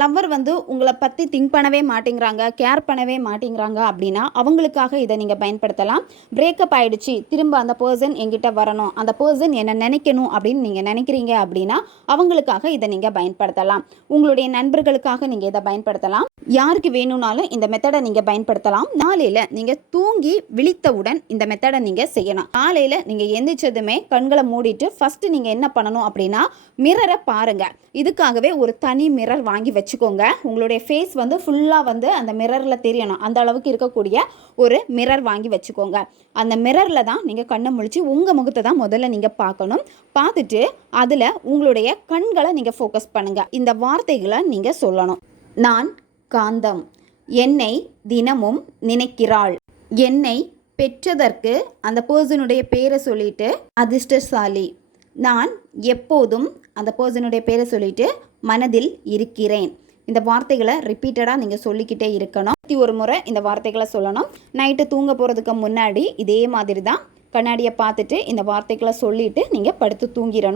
Lover வந்து உங்களை பற்றி திங்க் பண்ணவே மாட்டேங்கிறாங்க, கேர் பண்ணவே மாட்டேங்கிறாங்க அப்படின்னா அவங்களுக்காக இதை நீங்கள் பயன்படுத்தலாம். பிரேக்கப் ஆகிடுச்சு, திரும்ப அந்த பர்சன் என்கிட்ட வரணும், அந்த பர்சன் என்னை நினைக்கணும் அப்படின்னு நீங்கள் நினைக்கிறீங்க அப்படின்னா அவங்களுக்காக இதை நீங்கள் பயன்படுத்தலாம். உங்களுடைய நண்பர்களுக்காக நீங்கள் இதை பயன்படுத்தலாம். யாருக்கு வேணும்னாலும் இந்த மெத்தடை நீங்கள் பயன்படுத்தலாம். நாளையில் நீங்கள் தூங்கி விழித்தவுடன் இந்த மெத்தடை நீங்கள் செய்யணும். காலையில் நீங்கள் எந்திரிச்சதுமே கண்களை மூடிட்டு ஃபஸ்ட்டு நீங்கள் என்ன பண்ணணும் அப்படின்னா மிரரை பாருங்கள். இதுக்காகவே ஒரு தனி மிரர் வாங்கி வச்சுக்கோங்க. உங்களுடைய ஃபேஸ் வந்து ஃபுல்லாக வந்து அந்த மிரரில் தெரியணும், அந்த அளவுக்கு இருக்கக்கூடிய ஒரு மிரர் வாங்கி வச்சுக்கோங்க. அந்த மிரரில் தான் நீங்கள் கண்ணை முழிச்சு உங்கள் முகத்தை தான் முதல்ல நீங்கள் பார்க்கணும். பார்த்துட்டு அதில் உங்களுடைய கண்களை நீங்கள் ஃபோக்கஸ் பண்ணுங்கள். இந்த வார்த்தைகளை நீங்கள் சொல்லணும். நான் காந்தம், என்னை தினமும் நினைக்கிறாள், என்னை பெற்றதற்கு அந்த பர்சனுடைய பேரை சொல்லிட்டு அதிர்ஷ்டசாலி, நான் எப்போதும் அந்த பர்சனுடைய பேரை சொல்லிட்டு மனதில் இருக்கிறேன். இந்த வார்த்தைகளை ரிப்பீட்டடாக நீங்கள் சொல்லிக்கிட்டே இருக்கணும். ஒரு முறை இந்த வார்த்தைகளை சொல்லணும். நைட்டு தூங்க போகிறதுக்கு முன்னாடி இதே மாதிரி தான் கண்ணாடியை பார்த்துட்டு இந்த வார்த்தைகளை சொல்லிவிட்டு நீங்கள் படுத்து தூங்கிடணும்.